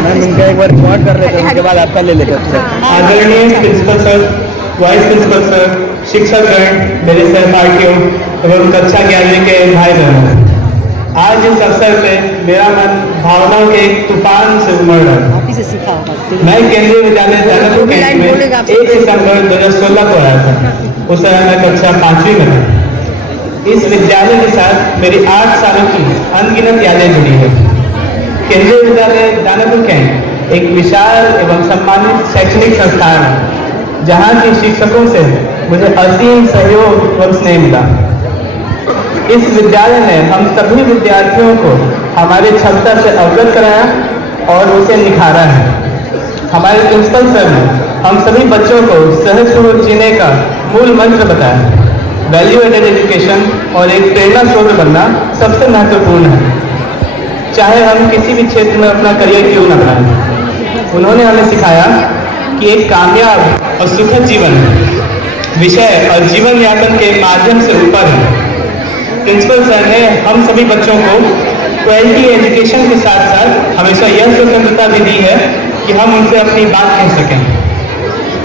Ma'am इनका एक बार record कर लेते हैं, उसके बाद आपका ले लेते हैं। आदरणीय principal sir, vice principal sir, शिक्षकगण, मेरे सहपाठियों एवं कक्षा 11वीं के भाई बहनों, आज इस अवसर पे मेरा मन भावनाओं के एक तूफान से उमड़ रहा है। मैं केंद्रीय विद्यालय दानापुर कैंट में 1 सितंबर 2016 को आया था। उस समय मैं कक्षा 5वीं में था। इस विद्यालय के साथ मेरी 8 सालों की अनगिनत यादें जुड़ी है। केंद्रीय विद्यालय दानापुर कैंट एक विशाल एवं सम्मानित शैक्षणिक संस्थान है, जहाँ के शिक्षकों से मुझे असीम सहयोग एवं स्नेह मिला। इस विद्यालय ने हम सभी विद्यार्थियों को हमारे क्षमता से अवगत कराया और उसे निखारा है। हमारे प्रिंसिपल सर ने हम सभी बच्चों को सहज पूर्वक जीने का मूल मंत्र बताया। वैल्यू एडेड एजुकेशन और एक प्रेरणा स्रोत बनना सबसे महत्वपूर्ण है, चाहे हम किसी भी क्षेत्र में अपना करियर क्यों न बनाएं। उन्होंने हमें सिखाया कि एक कामयाब और सुखद जीवन विषय और जीवन यापन के माध्यम से ऊपर है। प्रिंसिपल सर ने हम सभी बच्चों को क्वालिटी एजुकेशन के साथ साथ हमेशा यह स्वतंत्रता भी दी है कि हम उनसे अपनी बात कह सकें।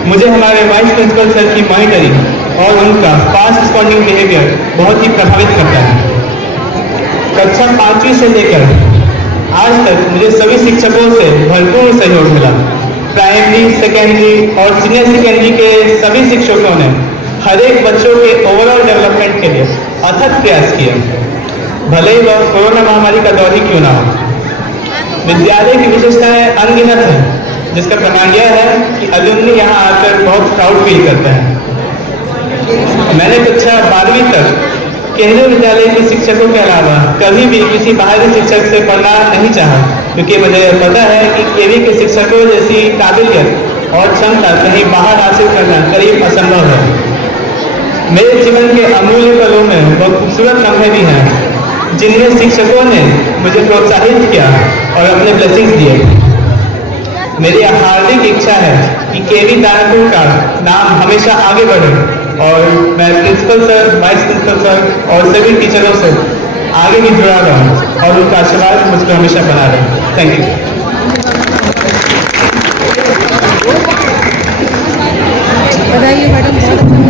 मुझे हमारे वाइस प्रिंसिपल सर की मॉनिटरिंग और उनका फास्ट रिस्पॉन्डिंग बिहेवियर बहुत ही प्रभावित करता है। कक्षा 5वीं से लेकर आज तक मुझे सभी शिक्षकों से भरपूर सहयोग मिला। प्राइमरी, सेकेंडरी और सीनियर सेकेंडरी के सभी शिक्षकों ने हर एक बच्चों के ओवरऑल डेवलपमेंट के लिए अथक प्रयास किए, भले ही वह कोरोना महामारी का दौर ही क्यों ना हो। विद्यालय की विशेषताएं अनगिनत है, जिसका प्रमाण यह है कि अलुमनी यहाँ आकर बहुत प्राउड फील करते हैं। मैंने कक्षा 12वीं तक केंद्रीय विद्यालय के शिक्षकों के अलावा कभी भी किसी बाहरी शिक्षक से पढ़ना नहीं चाहा, क्योंकि मुझे पता है कि केवी के शिक्षकों जैसी काबिलियत और क्षमता कहीं बाहर हासिल करना करीब असंभव है। मेरे जीवन के अमूल्य पलों में बहुत खूबसूरत लम्हे भी हैं, जिनमें शिक्षकों ने मुझे प्रोत्साहित किया और अपने ब्लेसिंग्स दिए। मेरी हार्दिक इच्छा है कि केवी दानापुर का नाम हमेशा आगे बढ़े और मैं principal sir, vice principal sir और सभी टीचरों से आगे भी जुड़ा रहूं और उनका आशीर्वाद मुझको हमेशा बना रहे। Thank you. बताइए मैडम।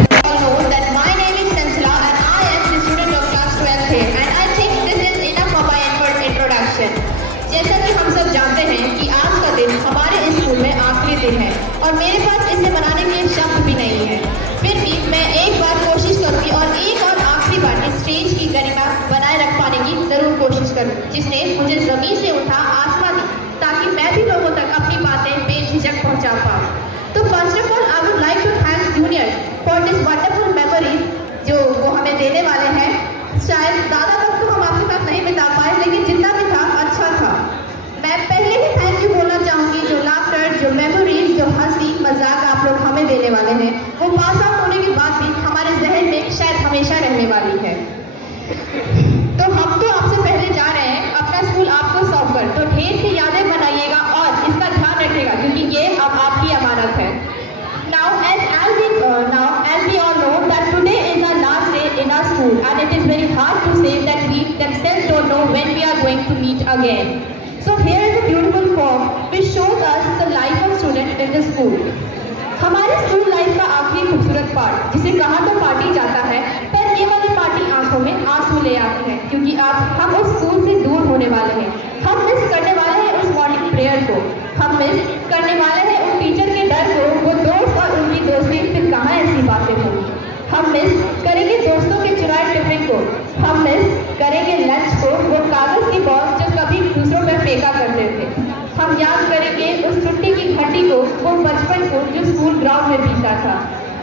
जैसा कि हम सब जानते हैं कि आज का दिन हमारे स्कूल में आखिरी दिन है और मेरे पास इसे मनाने के शब्द भी नहीं है। फिर भी मैं एक बार कोशिश करूंगी और एक और आखिरी बार इस स्टेज की गरिमा बनाए रख पाने की जरूर कोशिश करूँ, जिसने मुझे जमीन से उठा आसमान दी, ताकि मैं भी लोगों तक अपनी बातें बेझिझक पहुंचा पाऊँ। तो first of all I would like to thank junior for this wonderful memories जो वो हमें देने वाले हैं। शायद ज़्यादा वक्त तो हम आपके साथ नहीं बिता पाए, लेकिन जितना भी था अच्छा था। मैं पहले ही थैंक यू बोलना चाहूँगी, जो लाफ्टर, जो मेमोरीज, जो हंसी मजाक आप लोग हमें देने वाले हैं, वो पास आउट होने के बाद भी हमारे जहन में शायद हमेशा रहने वाली है। तो हम तो आपसे पहले जा रहे हैं अपना स्कूल आपको सौंप कर, तो ढेर सी यादें बनाइएगा और इसका ध्यान रखिएगा, क्योंकि ये अब आपकी अमानत है। Now as we all know that today is our last day in our school, and it is very hard to say that we themselves don't know when we are going to meet again. So here is a beautiful poem which shows us the life of student in the school. हमारे school life का आखिरी खूबसूरत part, जिसे कहा तो party जाता है, पर ये वाली पार्टी आंखों में आंसू ले आती है, क्योंकि अब हम उस स्कूल से दूर होने वाले हैं। हम मिस करने वाले हैं उस मॉर्निंग प्रेयर को, हम मिस करने वाले हैं उन टीचर के डर को, वो दोस्त और उनकी दोस्ती फिर कहाँ ऐसी बातें होंगी। हम मिस करेंगे दोस्तों के चुराए टिफिन को, हम मिस करेंगे लंच को, वो कागज की बॉल जो कभी दूसरों पर फेंका करते थे। हम याद करेंगे उस छुट्टी की घंटी को, वो बचपन को जो स्कूल ग्राउंड में बीता था।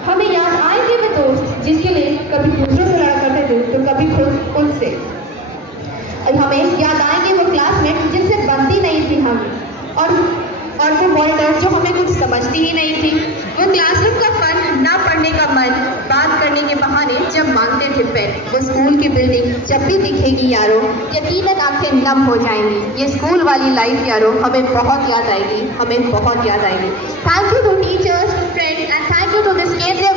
हमें याद आएंगे वे दोस्त जिनके लिए कभी दूसरों से लड़ा करते थे तो कभी खुद उनसे। हमें याद आएंगे वो क्लासमेट जिनसे बनती नहीं थी हम, और वो मॉनिटर जो हमें कुछ समझती ही नहीं थी। वो क्लासरूम का फन, ना पढ़ने का मन, बात करने के बहाने जब मांगते थे पेन। वो स्कूल की बिल्डिंग जब भी दिखेगी यारों, यकीनन आंखें नम हो जाएंगी। ये स्कूल वाली लाइफ यारों हमें बहुत याद आएगी, हमें बहुत याद आएगी। Thank you to teachers, to friends, and thank you to this केंद्रीय